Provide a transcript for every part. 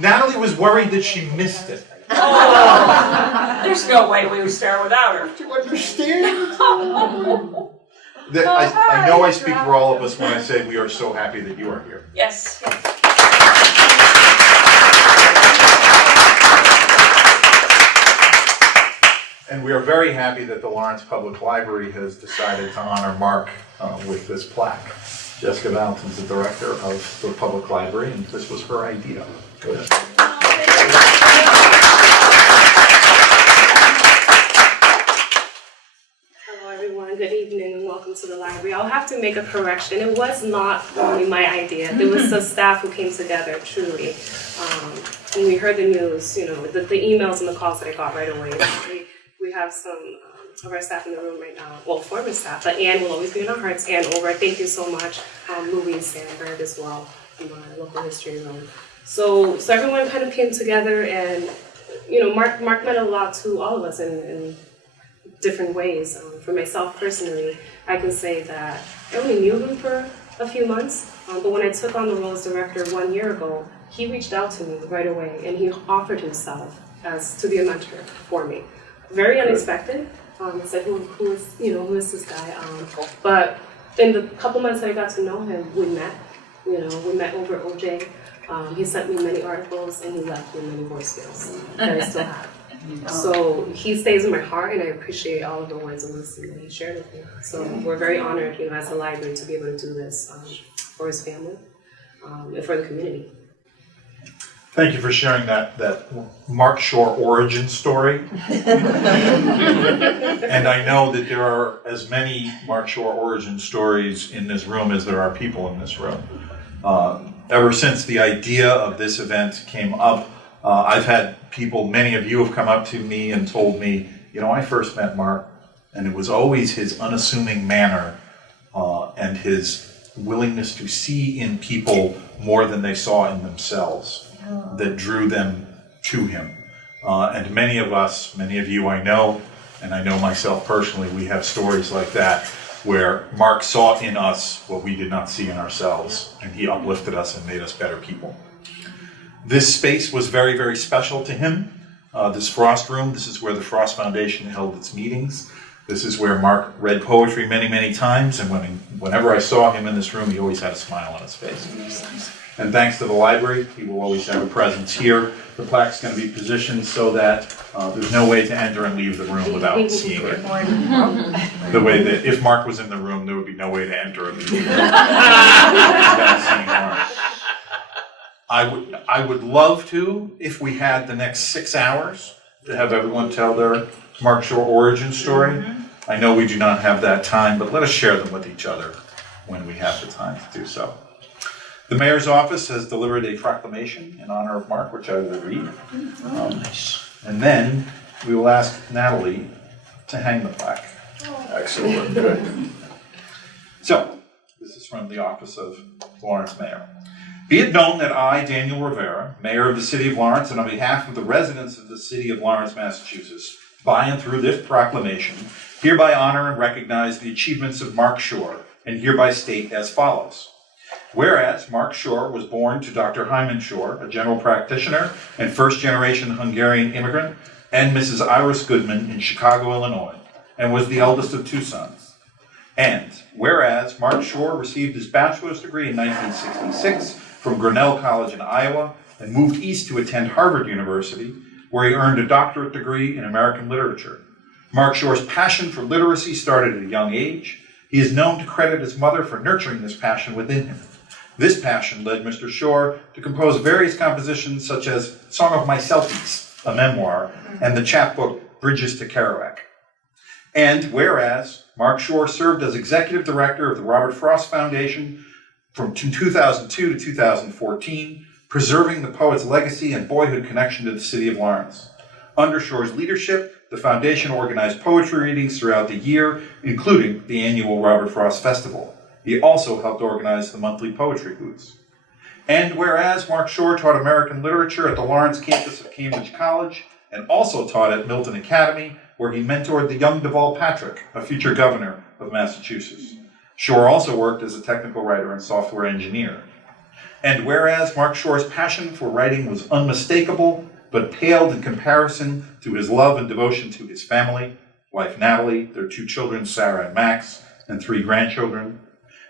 Natalie was worried that she missed it. Oh, there's no way we would start without her. Do you understand? I know I speak for all of us when I say we are so happy that you are here. Yes. And we are very happy that the Lawrence Public Library has decided to honor Mark with this plaque. Jessica Valentin's the director of the Public Library, and this was her idea. Good. Hello everyone, good evening and welcome to the library. I'll have to make a correction. It was not only my idea. There was the staff who came together, truly. When we heard the news, you know, the emails and the calls that I got right away. We have some of our staff in the room right now, well, former staff, but Anne will always be in our hearts. Anne Over, thank you so much. Louise Sandberg as well, from our local history room. So everyone kind of came together, and you know, Mark meant a lot to all of us in different ways. For myself personally, I can say that I only knew him for a few months, but when I took on the role as director 1 year ago, he reached out to me right away, and he offered himself to be a mentor for me. Very unexpected. I said, who is this guy? But in the couple months that I got to know him, we met. You know, we met over OJ. He sent me many articles, and he left me many voicemails that I still have. So he stays in my heart, and I appreciate all of the words of wisdom that he shared with me. So we're very honored, you know, as a library to be able to do this for his family and for the community. Thank you for sharing that Mark Shorr origin story. And I know that there are as many Mark Shorr origin stories in this room as there are people in this room. Ever since the idea of this event came up, I've had people, many of you have come up to me and told me, you know, I first met Mark, and it was always his unassuming manner and his willingness to see in people more than they saw in themselves that drew them to him. And many of us, many of you I know, and I know myself personally, we have stories like that where Mark saw in us what we did not see in ourselves, and he uplifted us and made us better people. This space was very, very special to him. This Frost room, this is where the Frost Foundation held its meetings. This is where Mark read poetry many, many times, and whenever I saw him in this room, he always had a smile on his face. And thanks to the library, he will always have a presence here. The plaque's going to be positioned so that there's no way to enter and leave the room without seeing it. The way that if Mark was in the room, there would be no way to enter and leave the room without seeing Mark. I would love to, if we had the next 6 hours, to have everyone tell their Mark Shorr origin story. I know we do not have that time, but let us share them with each other when we have the time to do so. The mayor's office has delivered a proclamation in honor of Mark, which I will read. And then we will ask Natalie to hang the plaque. Excellent. Good. So, this is from the office of Lawrence Mayor. Be it known that I, Daniel Rivera, Mayor of the City of Lawrence, and on behalf of the residents of the City of Lawrence, Massachusetts, by and through this proclamation, hereby honor and recognize the achievements of Mark Shorr, and hereby state as follows. Whereas Mark Shorr was born to Dr. Hyman Shorr, a general practitioner and first-generation Hungarian immigrant, and Mrs. Iris Goodman in Chicago, Illinois, and was the eldest of 2 sons. And whereas Mark Shorr received his bachelor's degree in 1966 from Grinnell College in Iowa and moved east to attend Harvard University, where he earned a doctorate degree in American literature. Mark Shorr's passion for literacy started at a young age. He is known to credit his mother for nurturing this passion within him. This passion led Mr. Shorr to compose various compositions such as Song of My Selfies, a memoir, and the chapbook Bridges to Kerouac. And whereas Mark Shorr served as executive director of the Robert Frost Foundation from 2002 to 2014, preserving the poet's legacy and boyhood connection to the city of Lawrence. Under Shorr's leadership, the foundation organized poetry readings throughout the year, including the annual Robert Frost Festival. He also helped organize the monthly poetry booths. And whereas Mark Shorr taught American literature at the Lawrence campus of Cambridge College, and also taught at Milton Academy, where he mentored the young Deval Patrick, a future governor of Massachusetts. Shorr also worked as a technical writer and software engineer. And whereas Mark Shorr's passion for writing was unmistakable, but paled in comparison to his love and devotion to his family, wife Natalie, their 2 children, Sarah and Max, and 3 grandchildren.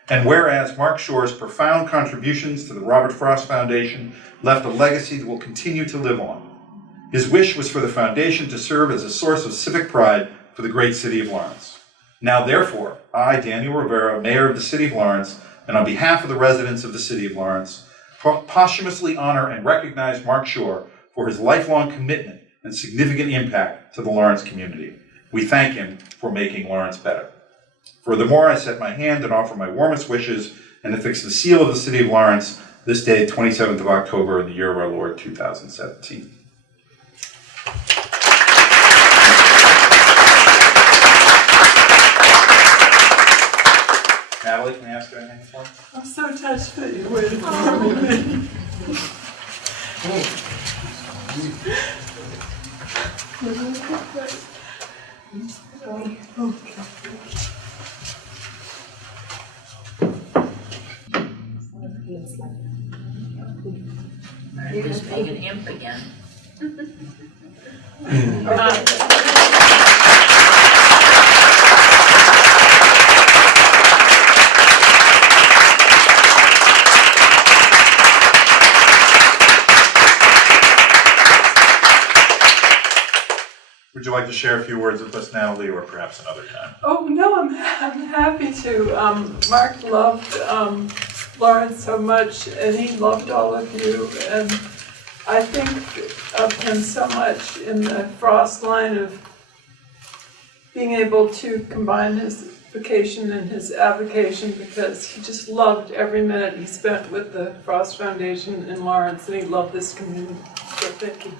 And whereas Mark Shorr's profound contributions to the Robert Frost Foundation left a legacy that will continue to live on. His wish was for the foundation to serve as a source of civic pride for the great city of Lawrence. Now, therefore, I, Daniel Rivera, Mayor of the City of Lawrence, and on behalf of the residents of the City of Lawrence, posthumously honor and recognize Mark Shorr for his lifelong commitment and significant impact to the Lawrence community. We thank him for making Lawrence better. Furthermore, I set my hand and offer my warmest wishes and affix the seal of the City of Lawrence this day, 27th of October in the year of our Lord, 2017. Natalie, can I ask you anything for? I'm so touched that you waited for me. You're just making him again. Would you like to share a few words with us, Natalie, or perhaps another time? Oh, no, I'm happy to. Mark loved Lawrence so much, and he loved all of you, and I think of him so much in the Frost line of being able to combine his vocation and his avocation, because he just loved every minute he spent with the Frost Foundation in Lawrence, and he loved this community. So thank you.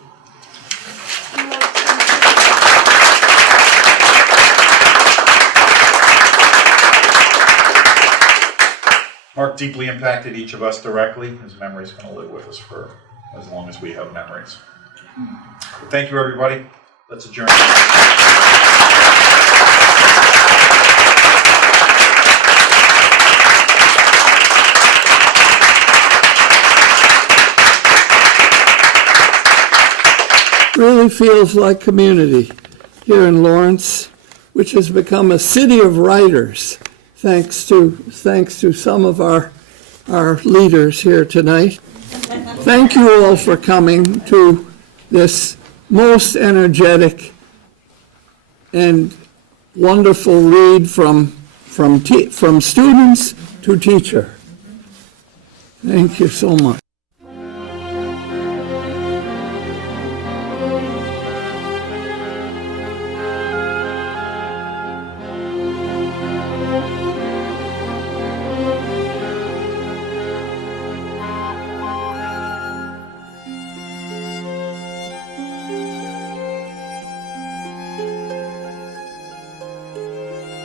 Mark deeply impacted each of us directly. His memory is going to live with us for as long as we have memories. Thank you, everybody. Let's adjourn. Really feels like community here in Lawrence, which has become a city of writers, thanks to some of our leaders here tonight. Thank you all for coming to this most energetic and wonderful read from students to teacher. Thank you so much.